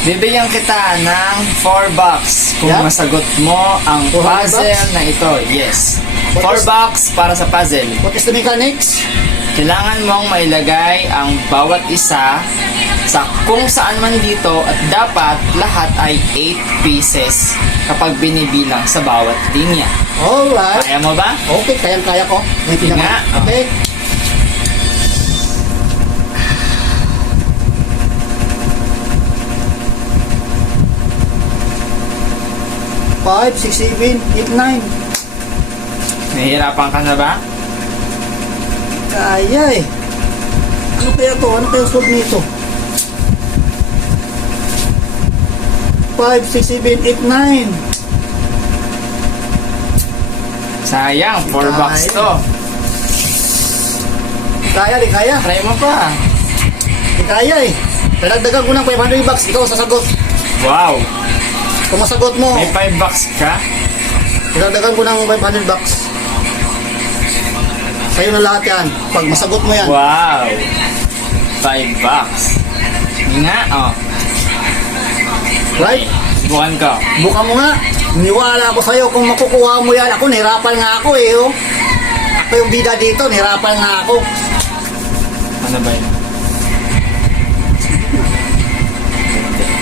Bibigyan kita ng 4 bucks kung Yeah? masagot mo ang 400 puzzle bucks? na ito. Yes. What 4 is- bucks para sa puzzle. What is the mechanics? Kailangan mong mailagay ang bawat isa sa kung saan man dito at dapat lahat ay 8 pieces kapag binibilang sa bawat linya. Alright. Kaya mo ba? Okay, kayang-kaya ko. May Sige pinaka. nga. Okay. 5, 6, 7, 8, 9. Nahihirapan ka na ba? Kaya eh. Ano kaya to? Ano kaya solve nito? 5, 6, 7, 8, 9. Sayang, 4 bucks to. Kaya, di kaya. Try mo pa. Di kaya eh. Dadagdagan ko ng 500 bucks. Ikaw sasagot. Wow. Kung masagot mo, May 5 bucks ka? dadagdagan ko ng 500 bucks. Sa'yo na lahat yan. Pag masagot mo yan. Wow. 5 bucks. Hindi nga, oh. Right? Subukan ko. Buka mo nga. Niwala ako sa'yo kung makukuha mo yan. Ako, nahirapan nga ako eh. Oh. Ako yung bida dito, nahirapan nga ako. Ano ba yun?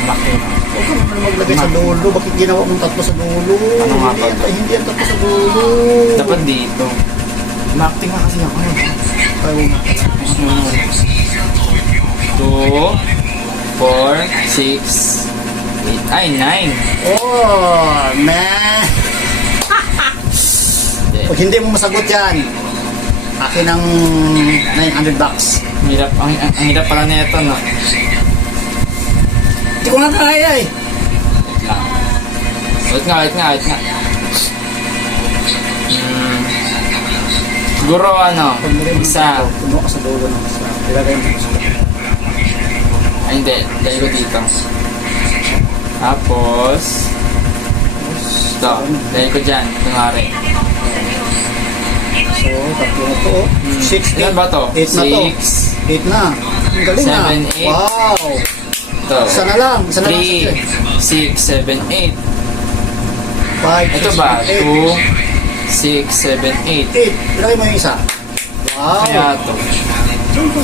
Bakit? Huwag ka naman maglagay sa dulo. Bakit ginawa mong tatlo sa dulo? Ano nga ba? Hindi yan tatlo sa dulo. Dapat dito. Ma-acting nga kasi ako. Ay, huwag nga pala. 2, 4, 6, 8, ay 9. Oh, man. Pag hindi mo masagot yan, akin ang 900 bucks. Hirap, ang hirap pala na ito, no? Hindi ko nga kaya eh. Wait nga. Siguro ano, isa. Puno ka sa dulo ng isa. Ilagay mo sa dulo. Ay hindi, dahil ko dito. Tapos, ito, dahil ko dyan, kunwari. So, tatlo na to. 6, Ilan ba to? 8 na to. 6, 8 na. Ang galing na. 7, 8. Wow. ito. Isa na lang. Isa na lang. 3, 6, 7, 8. 5, Ito ba? 2, 6, 7, 8. 8. Ilagay mo yung isa. Wow. Kaya ito.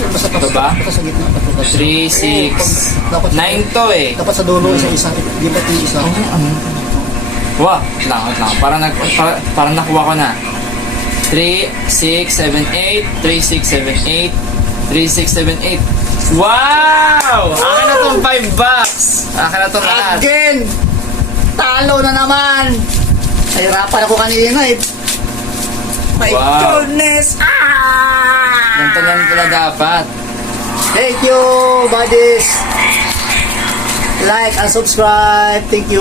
Basta Ito ba? Basta sa gitna. 3, 6, 9 to eh. Dapat sa dulo isa. Di ba yung isa? Wow, wait lang. Parang nakuha ko na. 3, 6, 7, 8. 3, 6, 7, 8. 3, 6, 7, 8. Wow! Akin na tong 5 bucks. Akin na tong lahat. Again! Talo na naman! Nahirapan ako kanina eh. My Wow. goodness! Ganito lang pala dapat. Thank you, buddies! Like and subscribe. Thank you.